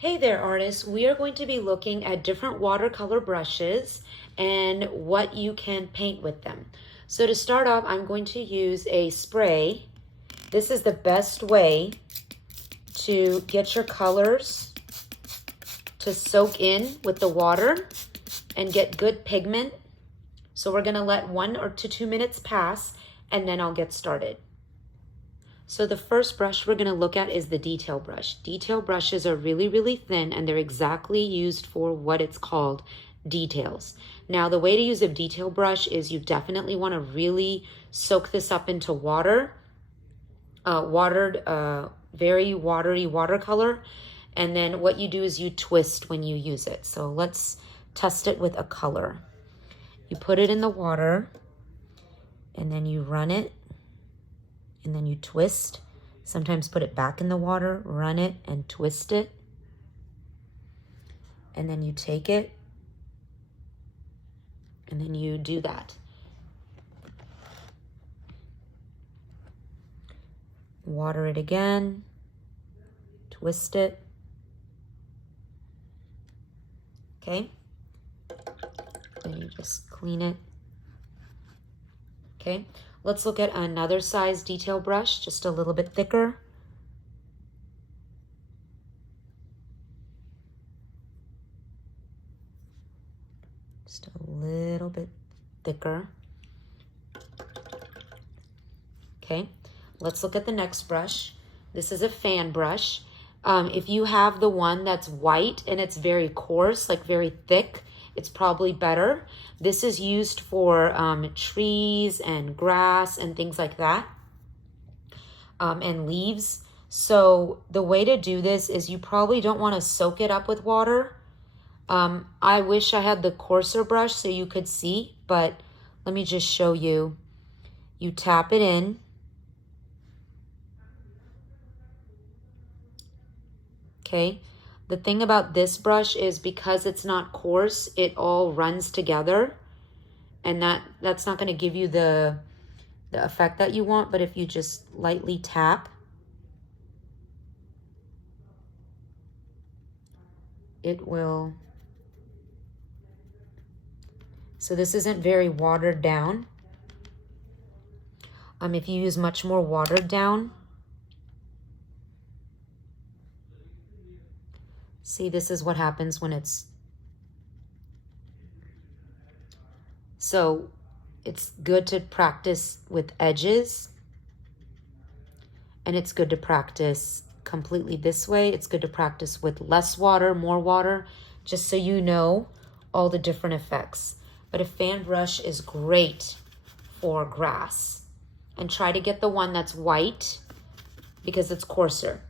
Hey there, artists. We are going to be looking at different watercolor brushes and what you can paint with them. So to start off, I'm going to use a spray. This is the best way to get your colors to soak in with the water and get good pigment. So we're going to let 1 to 2 minutes pass and then I'll get started. So the first brush we're going to look at is the detail brush. Detail brushes are really, really thin and they're exactly used for what it's called, details. Now the way to use a detail brush is you definitely want to really soak this up into water, very watery watercolor. And then what you do is you twist when you use it. So let's test it with a color. You put it in the water and then you run it. And then you twist. Sometimes put it back in the water, run it, and twist it. And then you take it, and then you do that. Water it again, twist it. Okay? Then you just clean it. Okay? Let's look at another size detail brush, just a little bit thicker. Just a little bit thicker. Okay, let's look at the next brush. This is a fan brush. If you have the one that's white and it's very coarse, like very thick, it's probably better. This is used for trees and grass and things like that, and leaves. So the way to do this is you probably don't want to soak it up with water. I wish I had the coarser brush so you could see, but let me just show you. You tap it in. Okay. The thing about this brush is because it's not coarse, it all runs together. And that's not going to give you the effect that you want. But if you just lightly tap, it will. So this isn't very watered down. If you use much more watered down, see, this is what happens when it's, so it's good to practice with edges and it's good to practice completely this way. It's good to practice with less water, more water, just so you know all the different effects. But a fan brush is great for grass. And try to get the one that's white because it's coarser.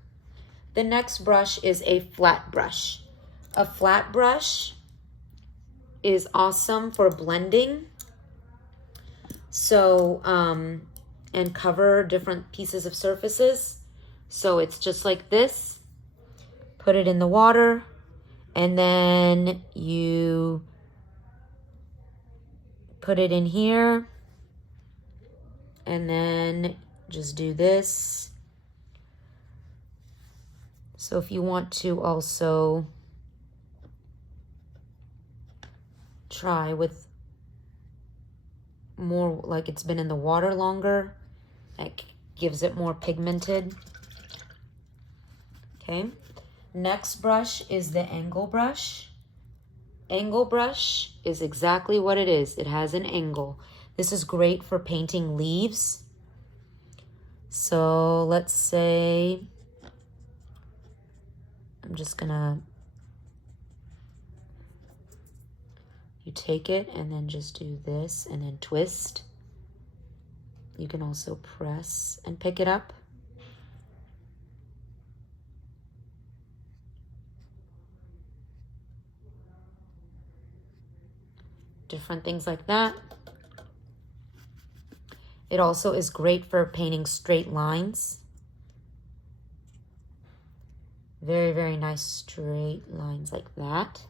The next brush is a flat brush. A flat brush is awesome for blending. So, and cover different pieces of surfaces. So it's just like this. Put it in the water and then you put it in here and then just do this. So if you want to also try with more, like it's been in the water longer, that gives it more pigmented. Okay, next brush is the angle brush. Angle brush is exactly what it is. It has an angle. This is great for painting leaves. So let's say, I'm just gonna, you take it and then just do this and then twist. You can also press and pick it up. Different things like that. It also is great for painting straight lines. Very, very nice straight lines like that.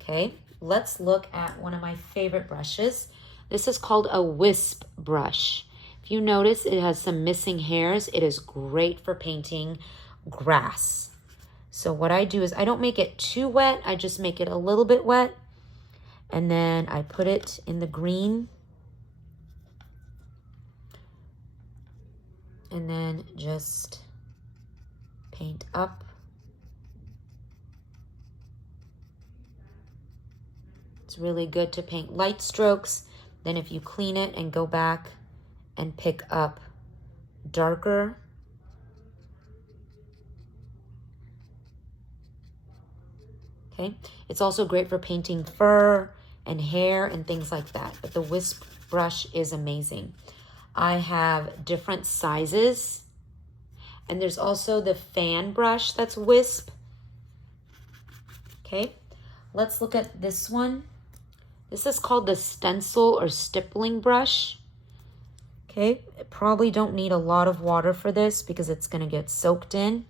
Okay, let's look at one of my favorite brushes. This is called a wisp brush. If you notice, it has some missing hairs. It is great for painting grass. So what I do is I don't make it too wet. I just make it a little bit wet. And then I put it in the green. And then just paint up. It's really good to paint light strokes. Then if you clean it and go back and pick up darker, okay? It's also great for painting fur and hair and things like that. But the wisp brush is amazing. I have different sizes. And there's also the fan brush that's wisp. Okay, let's look at this one. This is called the stencil or stippling brush. Okay, probably don't need a lot of water for this because it's gonna get soaked in.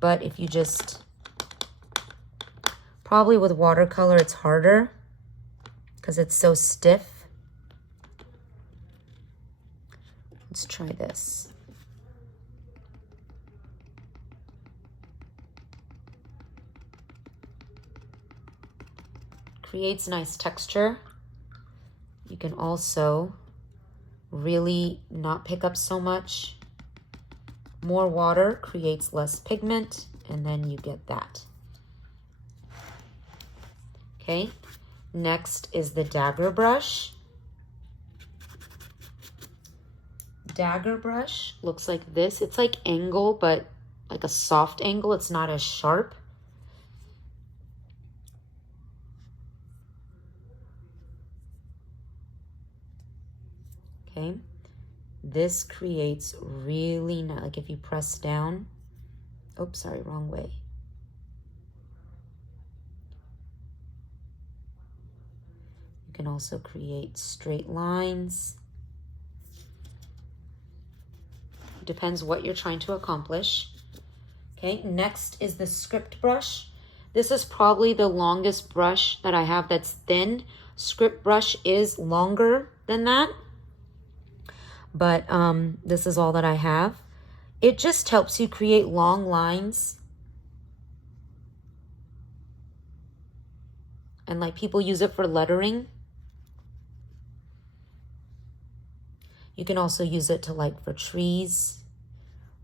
But if you just, probably with watercolor it's harder because it's so stiff. Let's try this. Creates nice texture. You can also really not pick up so much. More water creates less pigment, and then you get that. Okay, next is the dagger brush. Dagger brush looks like this. It's like angle, but like a soft angle. It's not as sharp. Okay, this creates really nice, like if you press down, oops, sorry, wrong way. You can also create straight lines. Depends what you're trying to accomplish. Okay, next is the script brush. This is probably the longest brush that I have that's thin. Script brush is longer than that. But this is all that I have. It just helps you create long lines. And like people use it for lettering. You can also use it to like for trees,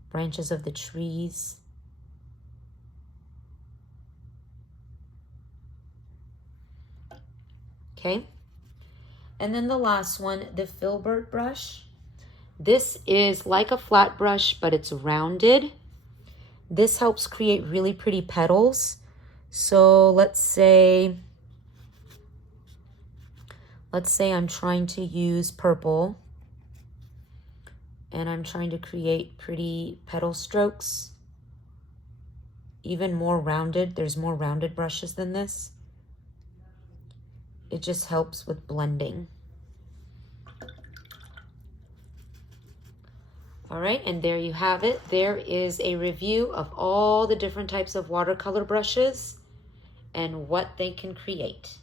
branches of the trees. Okay. And then the last one, the filbert brush. This is like a flat brush, but it's rounded. This helps create really pretty petals. So let's say I'm trying to use purple and I'm trying to create pretty petal strokes. Even more rounded. There's more rounded brushes than this. It just helps with blending. All right, and there you have it. There is a review of all the different types of watercolor brushes and what they can create.